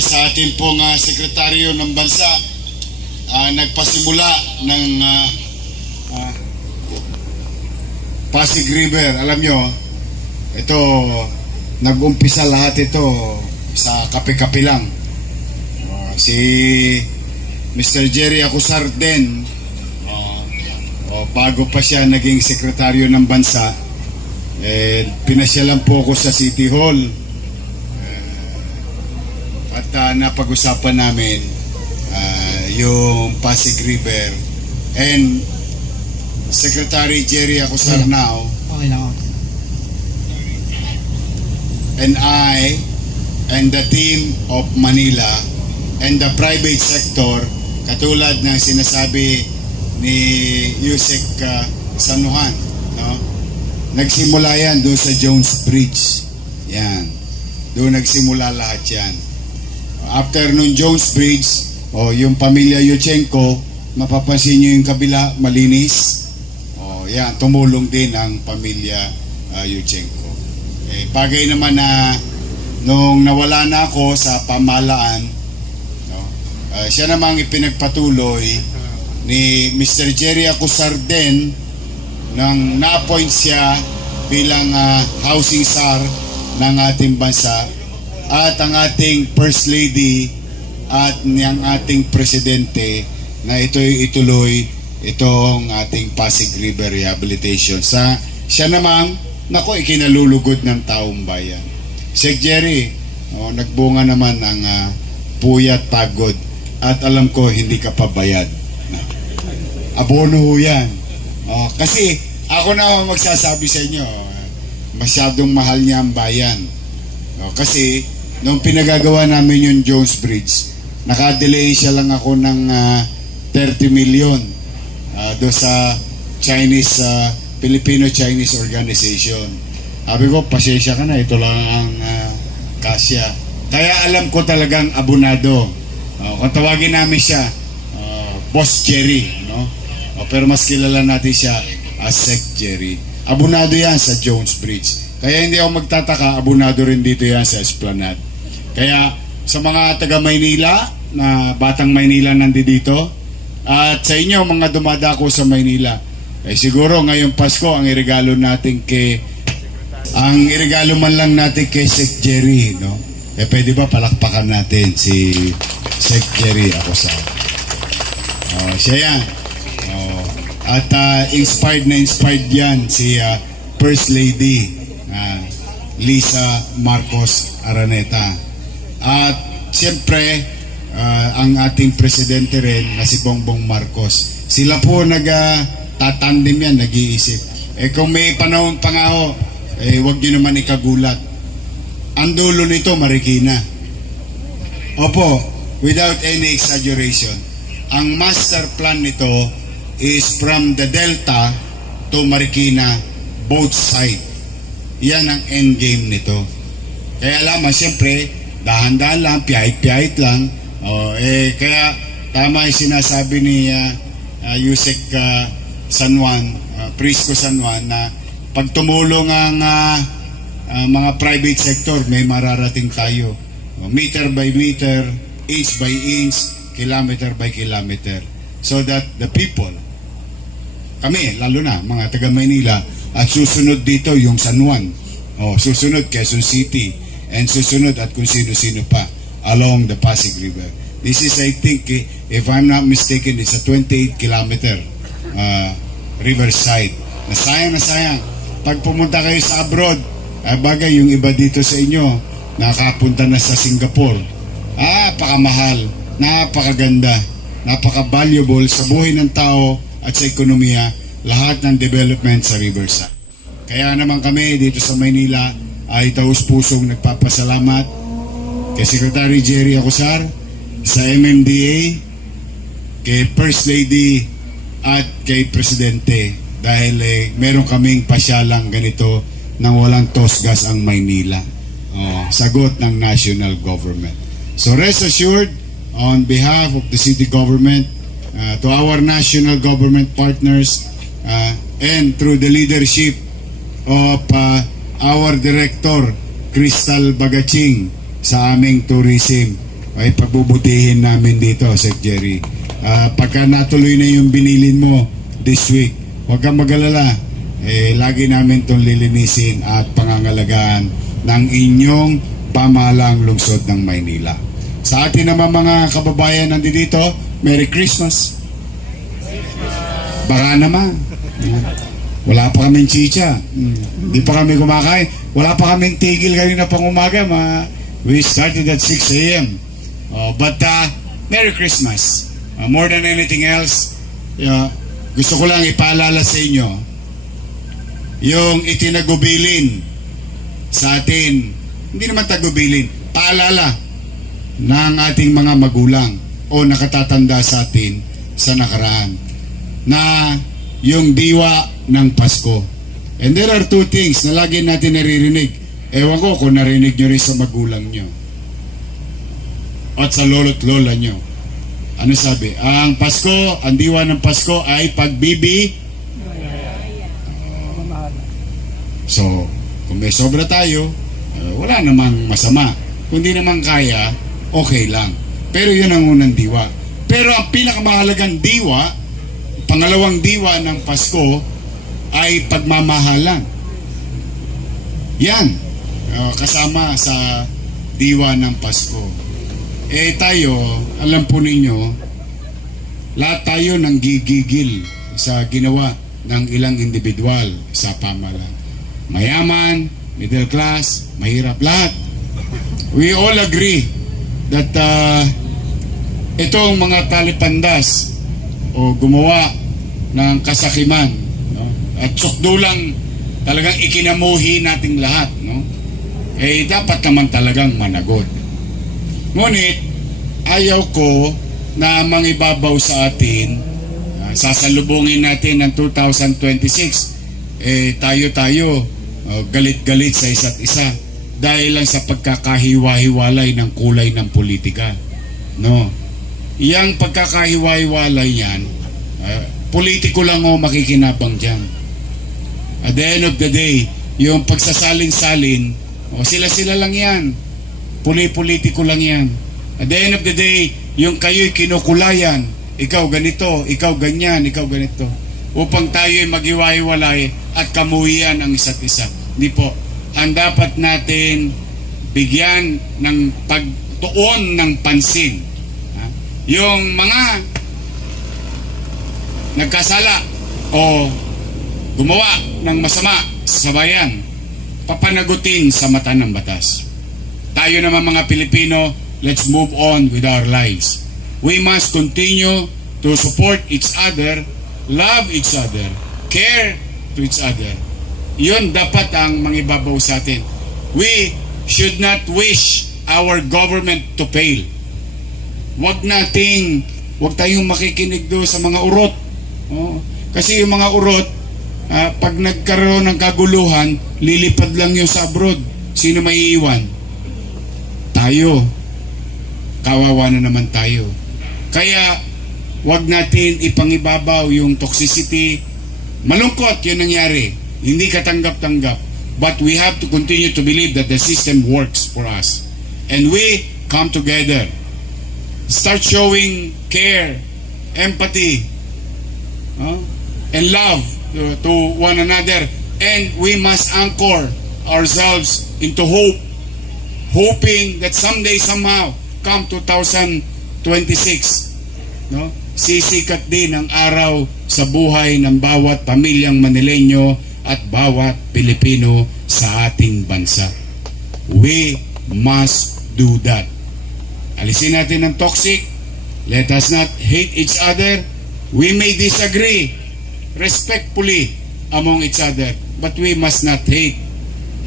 sa ating pong sekretaryo ng bansa, nagpasimula ng Pasig River. Alam nyo, ito, nag-umpisa lahat ito sa kape-kape lang. Si Mr. Jerry Acusar din, bago pa siya naging sekretaryo ng bansa, pinasyalan po ako sa City Hall at napag-usapan namin yung Pasig River, and Secretary Jerry Acusar now, and I and the team of Manila and the private sector, katulad ng sinasabi ni Yusek San Juan, no? Nagsimula yan doon sa Jones Bridge. Yan. Doon nagsimula lahat yan. After nung Jones Bridge, yung pamilya Yuchenko, mapapansin nyo yung kabila, malinis. Yan, tumulong din ang pamilya Yuchenko. Bagay naman na nung nawala na ako sa pamahalaan, no? Siya namang ipinagpatuloy ni Mr. Jerry Acusar din nang na-appoint siya bilang housing czar ng ating bansa, at ang ating First Lady at niyang ating Presidente na ito'y ituloy itong ating Pasig River Rehabilitation. Siya namang, ikinalulugod ng taong bayan. Sek Jerry, nagbunga naman ng puyat pagod, at alam ko hindi ka pabayad. Abono ho yan. Kasi ako na magsasabi sa inyo, masyadong mahal niya ang bayan. Kasi nung pinagagawa namin yung Jones Bridge, nakadelay siya lang ako ng 30 million do sa Chinese, Filipino-Chinese organization. Sabi ko, pasensya ka na, ito lang ang kasya. Kaya alam ko talagang abonado. Kung tawagin namin siya, Boss Jerry, no? Pero mas kilala natin siya as Sec Jerry. Abonado yan sa Jones Bridge. Kaya hindi ako magtataka, abonado rin dito yan sa Esplanade. Kaya sa mga taga Maynila, na batang Maynila nandito, at sa inyo mga dumadako sa Maynila, siguro ngayong Pasko ang iregalo natin man lang natin kay Sec Jerry, no? Pwede ba palakpakan natin si Sec Jerry Acusar? Siya yan. At inspired yan si First Lady Lisa Marcos Araneta. At siyempre ang ating presidente rin na si Bongbong Marcos. Sila po nag-tatandem yan, nag-iisip. Kung may panahon pa nga ho, huwag nyo naman ikagulat. Ang dulo nito, Marikina. Opo, without any exaggeration, ang master plan nito is from the Delta to Marikina, both side. Yan ang end game nito. Kaya lamang, siyempre, dahan-dahan lang, piyahit-piyahit lang. Kaya tama yung sinasabi ni Yusek San Juan, Prisco San Juan, na pag tumulong ang mga private sector, may mararating tayo. Meter by meter, inch by inch, kilometer by kilometer. So that the people, kami, lalo na, mga taga Maynila, at susunod dito yung San Juan, susunod Quezon City, and susunod at kung sino-sino pa along the Pasig River. This is, I think, if I'm not mistaken, it's a 28-kilometer riverside. Na sayang. Pag pumunta kayo sa abroad, bagay yung iba dito sa inyo, nakapunta na sa Singapore. Napakamahal, napakaganda, napaka-valuable sa buhay ng tao at sa ekonomiya, lahat ng development sa riverside. Kaya naman kami dito sa Maynila ay taus-pusong nagpapasalamat kay Secretary Jerry Acusar, sa MMDA, kay First Lady at kay Presidente, dahil meron kaming pasyalang ganito nang walang tosgas ang Maynila. Sagot ng national government. So rest assured, on behalf of the city government, to our national government partners, and through the leadership of our Director, Crystal Bagaching, sa aming tourism ay pagbubutihin namin dito, Sir Jerry. Pagka natuloy na yung binilin mo this week, huwag kang mag-alala. Lagi namin itong lilinisin at pangangalagaan ng inyong pamahalang lungsod ng Maynila. Sa atin naman mga kababayan nandito, Merry Christmas. Baka naman. Wala pa kaming chicha. Hindi pa kami kumakain. Wala pa kaming tigil kanina pang umaga. We started at 6 a.m. But Merry Christmas. More than anything else, gusto ko lang ipaalala sa inyo yung itinagubilin sa atin, hindi naman tagubilin, paalala ng ating mga magulang o nakatatanda sa atin sa nakaraan na yung diwa ng Pasko. And there are two things na lagi natin naririnig. Ewan ko kung narinig nyo rin sa magulang nyo at sa lolo't lola nyo. Ano sabi? Ang Pasko, ang diwa ng Pasko ay pagbibi. So, kung may sobra tayo, wala namang masama. Kung di naman kaya, okay lang. Pero yun ang unang diwa. Pero ang pinakamahalagang diwa, pangalawang diwa ng Pasko, ay pagmamahalan. Yan. Kasama sa diwa ng Pasko. Tayo, alam po ninyo, lahat tayo nang gigigil sa ginawa ng ilang individual sa pamahalaan. Mayaman, middle class, mahirap, lahat. We all agree that itong mga talipandas o gumawa ng kasakiman, no? At sukdulang talagang ikinamuhi nating lahat, no? Dapat naman talagang managot. Ngunit ayaw ko na mangibabaw sa atin, sasalubungin natin ng 2026, tayo galit-galit sa isa't isa dahil lang sa pagkakahiwa-hiwalay ng kulay ng politika, no? Yang pagkakahiwa-hiwalay yan, politiko lang o makikinabang dyan. At the end of the day, yung pagsasalin-salin, sila-sila lang yan, politiko lang yan. At the end of the day, yung kayo'y kinukulayan, ikaw ganito, ikaw ganyan, ikaw ganito, upang tayo'y maghiwa-hiwalay at kamuhian ang isa't isa. Hindi po. Ang dapat natin bigyan ng pagtuon ng pansin, yung mga nagkasala o gumawa ng masama sa bayan, papanagutin sa mata ng batas. Tayo naman mga Pilipino, let's move on with our lives. We must continue to support each other, love each other, care to each other. Yun dapat ang mangibabaw sa atin. We should not wish our government to fail. Huwag tayong makikinig doon sa mga urot. Kasi yung mga urot, pag nagkaroon ng kaguluhan, lilipad lang yun sa abroad. Sino may iiwan? Tayo. Kawawa na naman tayo. Kaya, huwag natin ipangibabaw yung toxicity. Malungkot yun nangyari. Hindi katanggap-tanggap. But we have to continue to believe that the system works for us. And we come together. Start showing care, empathy, and love to one another. And we must anchor ourselves into hope. Hoping that someday, somehow, come 2026, sisikat din ang araw sa buhay ng bawat pamilyang Manileño at bawat Pilipino sa ating bansa. We must do that. Alisin natin ang toxic. Let us not hate each other. We may disagree respectfully among each other, but we must not hate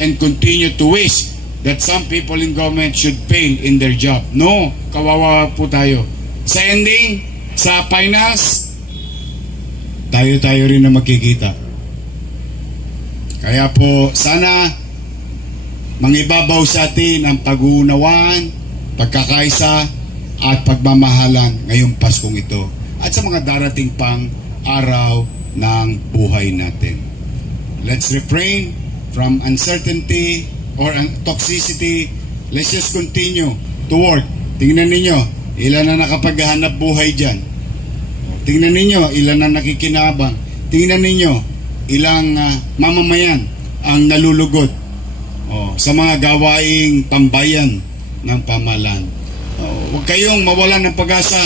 and continue to wish that some people in government should fail in their job. No, kawawa po tayo. Sa ending, sa finance, tayo rin na magkikita. Kaya po, sana mangibabaw sa atin ang pag-uunawaan, pagkakaisa, at pagmamahalan ngayong Paskong ito at sa mga darating pang araw ng buhay natin. Let's refrain from uncertainty or toxicity let's just continue to work. Tingnan ninyo, ilan na nakapaghanap buhay dyan. Tingnan ninyo, ilan na nakikinabang. Tingnan ninyo, ilang mamamayan ang nalulugod sa mga gawaing tambayan ng pamahalaan. Huwag kayong mawalan ng pag-asa.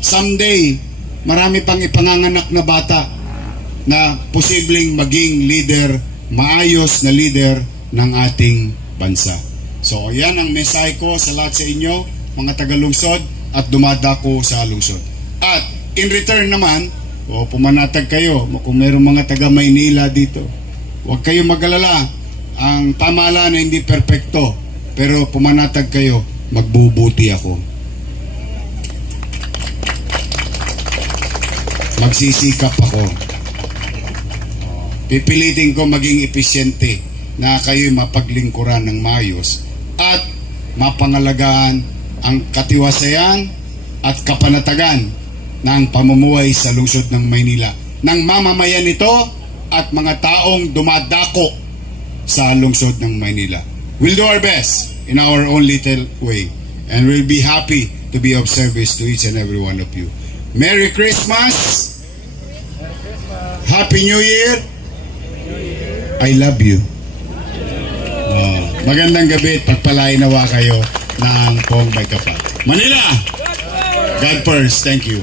Someday, marami pang ipanganganak na bata na posibleng maging leader, maayos na leader ng ating bansa. So, yan ang mensahe ko sa lahat sa inyo, mga taga-lungsod at dumadako sa lungsod. At in return naman, pumanatag kayo kung mayroong mga taga-Maynila dito. Huwag kayong mag-alala. Ang pamahalaan na hindi perpekto, pero pumanatag kayo, magbubuti ako. Magsisikap ako. Pipilitin ko maging epesyente na kayo'y mapaglingkuran ng maayos at mapangalagaan ang katiwasayan at kapanatagan ng pamumuhay sa lungsod ng Maynila, ng mamamayan nito at mga taong dumadako sa lungsod ng Maynila. We'll do our best in our own little way, and we'll be happy to be of service to each and every one of you. Merry Christmas! Happy New Year! I love you. Magandang gabi at pagpalain nawa kayo ng Pong May Kapal. Manila! God first. Thank you.